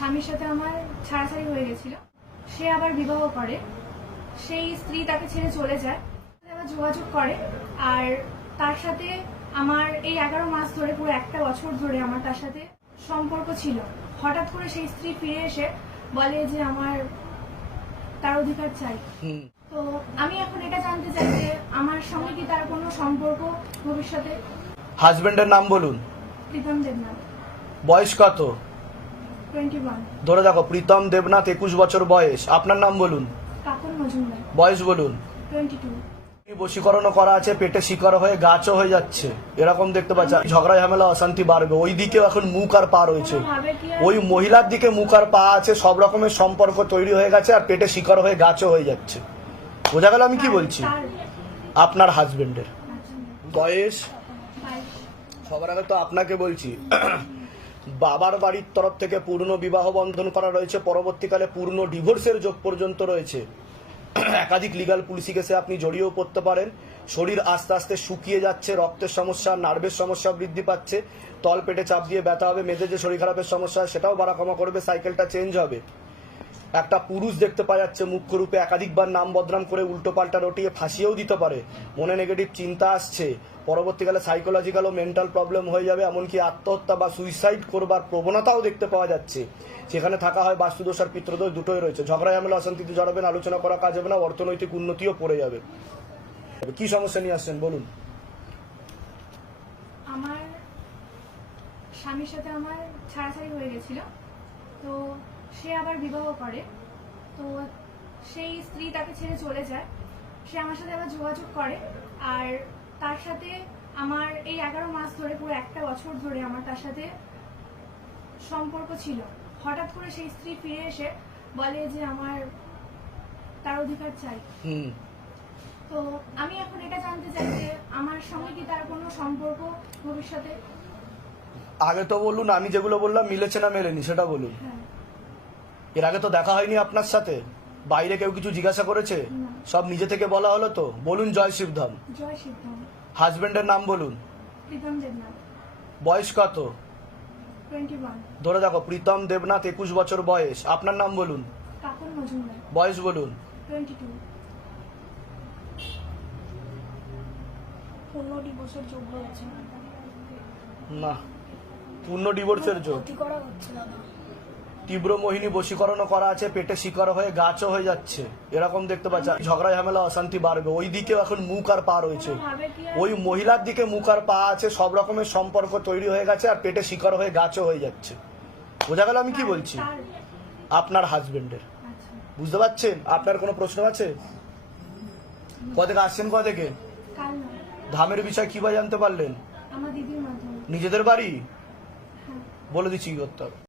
স্বামীর সাথে আমার ছাড়াছাড়ি হয়ে গেছিল। সে আবার বিবাহ করে, সেই স্ত্রী তাকে ছেড়ে চলে যায়, আবার যোগাযোগ করে। আর তার সাথে আমার এই 11 মাস ধরে, পুরো একটা বছর ধরে আমার তার সাথে সম্পর্ক ছিল। হঠাৎ করে সেই স্ত্রী ফিরে এসে বলে যে আমার তার অধিকার চাই। তো আমি এখন এটা জানতে চাই যে আমার সঙ্গে কি তার কোনো সম্পর্ক ভবিষ্যতে? হাজবেন্ডের নাম বলুন। প্রীতম দেবনাথ। বয়স কত? 21। ধরে দেখো, প্রীতম দেবনাথ, 21 বছর বয়স। আপনার নাম বলুন। কাকুন মজুমদার। বয়স বলুন। 22। বশীকরণও করা আছে, পেটে শিকার হয়ে গাছও হয়ে যাচ্ছে, এরকম দেখতে পাচ্ছি। ঝগড়া ঝামেলা অশান্তি বাড়বে। ওই দিকেও এখন মুখ আর পা রয়েছে, ওই মহিলার দিকে মুখ আর পা আছে, সব রকমের সম্পর্ক তৈরি হয়ে গেছে, আর পেটে শিকার হয়ে গাছও হয়ে যাচ্ছে। বোঝা গেল আমি কি বলছি? আপনার হাজবেন্ডের বয়স? সবার আগে তো আপনাকে বলছি, বাবার বাড়ির তরফ থেকে পূর্ণ বিবাহ বন্ধন করা রয়েছে, পরবর্তীকালে পূর্ণ ডিভোর্সের যোগ পর্যন্ত রয়েছে। একাধিক লিগাল পুলিশি কেসে আপনি জড়িয়েও পড়তে পারেন। শরীর আস্তে আস্তে শুকিয়ে যাচ্ছে, রক্তের সমস্যা, নার্ভের সমস্যা বৃদ্ধি পাচ্ছে, তল পেটে চাপ দিয়ে ব্যথা হবে, মেয়েদের যে শরীর খারাপের সমস্যা সেটাও বাড়া কমা করবে, সাইকেলটা চেঞ্জ হবে। একটা পুরুষ দেখতে পাওয়া যাচ্ছে মুখ্য রূপে, একাধিকবার নাম বদনাম করে উল্টো পাল্টা রটিয়ে ফাঁসিয়েও দিতে পারে। মনে নেগেটিভ চিন্তা আসছে, পরবর্তীকালে সাইকোলজিক্যাল ও মেন্টাল প্রবলেম হয়ে যাবে, এমনকি আত্মহত্যা বা সুইসাইড করবার প্রবণতাও দেখতে পাওয়া যাচ্ছে। সেখানে থাকা হয় বাস্তুদোষ আর পিতৃদোষ, দুটোই রয়েছে। ঝগড়া ঝামেলা অশান্তিতে জড়াবেন, আলোচনা করা কাজ হবে না, অর্থনৈতিক উন্নতিও পড়ে যাবে। কি সমস্যা নিয়ে আসছেন বলুন। আমার স্বামীর সাথে আমার ছাড়াছাড়ি হয়ে গেছিল, তো সে আবার বিবাহ করে। তো সেই স্ত্রী তাকে ছেড়ে চলে যায়, সে আমার সাথে আবার যোগাযোগ করে। আর তার সাথে আমার এই 11 মাস ধরে, পুরো একটা বছর ধরে আমার তার সাথে সম্পর্ক ছিল। হঠাৎ করে সেই স্ত্রী ফিরে এসে বলে যে আমার তার অধিকার চাই। তো আমি এখন এটা জানতে চাই যে আমার সঙ্গে কি তার কোনো সম্পর্ক ভবিষ্যতে? আগে তো বলুন, আমি যেগুলো বললাম মিলেছে না মেলেনি সেটা বলুন। হ্যাঁ। এর আগে তো দেখা হয়নি আপনার সাথে? বাইরে কেউ কিছু জিজ্ঞাসা করেছে? সব নিজে থেকে বলা হলো তো? বলুন জয় শিবধাম। জয় শিবধাম। হাজবেন্ডের নাম বলুন। প্রীতম দেবনাথ। বয়স কত? 21। ধরে দেখো, প্রীতম দেবনাথ, 21 বছর বয়স। আপনার নাম বলুন। কাকুন মজুমদার। বয়স বলুন। 22। পূর্ণ ডিভোর্সের যোগ রয়েছে না, পূর্ণ ডিভোর্সের যোগ। ক্ষতি করা হচ্ছে দাদা। তীব্র মোহিনী বশীকরণও করা আছে, পেটে শিকার হয়ে গাছও হয়ে যাচ্ছে, এরকম দেখতে পাচ্ছি। ঝগড়া ঝামেলা অশান্তি বাড়বে। ওই দিকেও এখন মুখ আর পা রয়েছে, ওই মহিলার দিকে মুখ আর পা আছে, সব রকমের সম্পর্ক তৈরি হয়ে গেছে, আর পেটে শিকার হয়ে গাছও হয়ে যাচ্ছে। বোঝা গেল আমি কি বলছি? আপনার হাজবেন্ডের। বুঝতে পারছেন? আপনার কোনো প্রশ্ন আছে? কোথেকে আসছেন? কোথেকে? ধামের বিষয় কিভাবে জানতে পারলেন? আমার দিদির মাধ্যমে। নিজেদের বাড়ি? হ্যাঁ। বলে দিচ্ছি কি করতে হবে।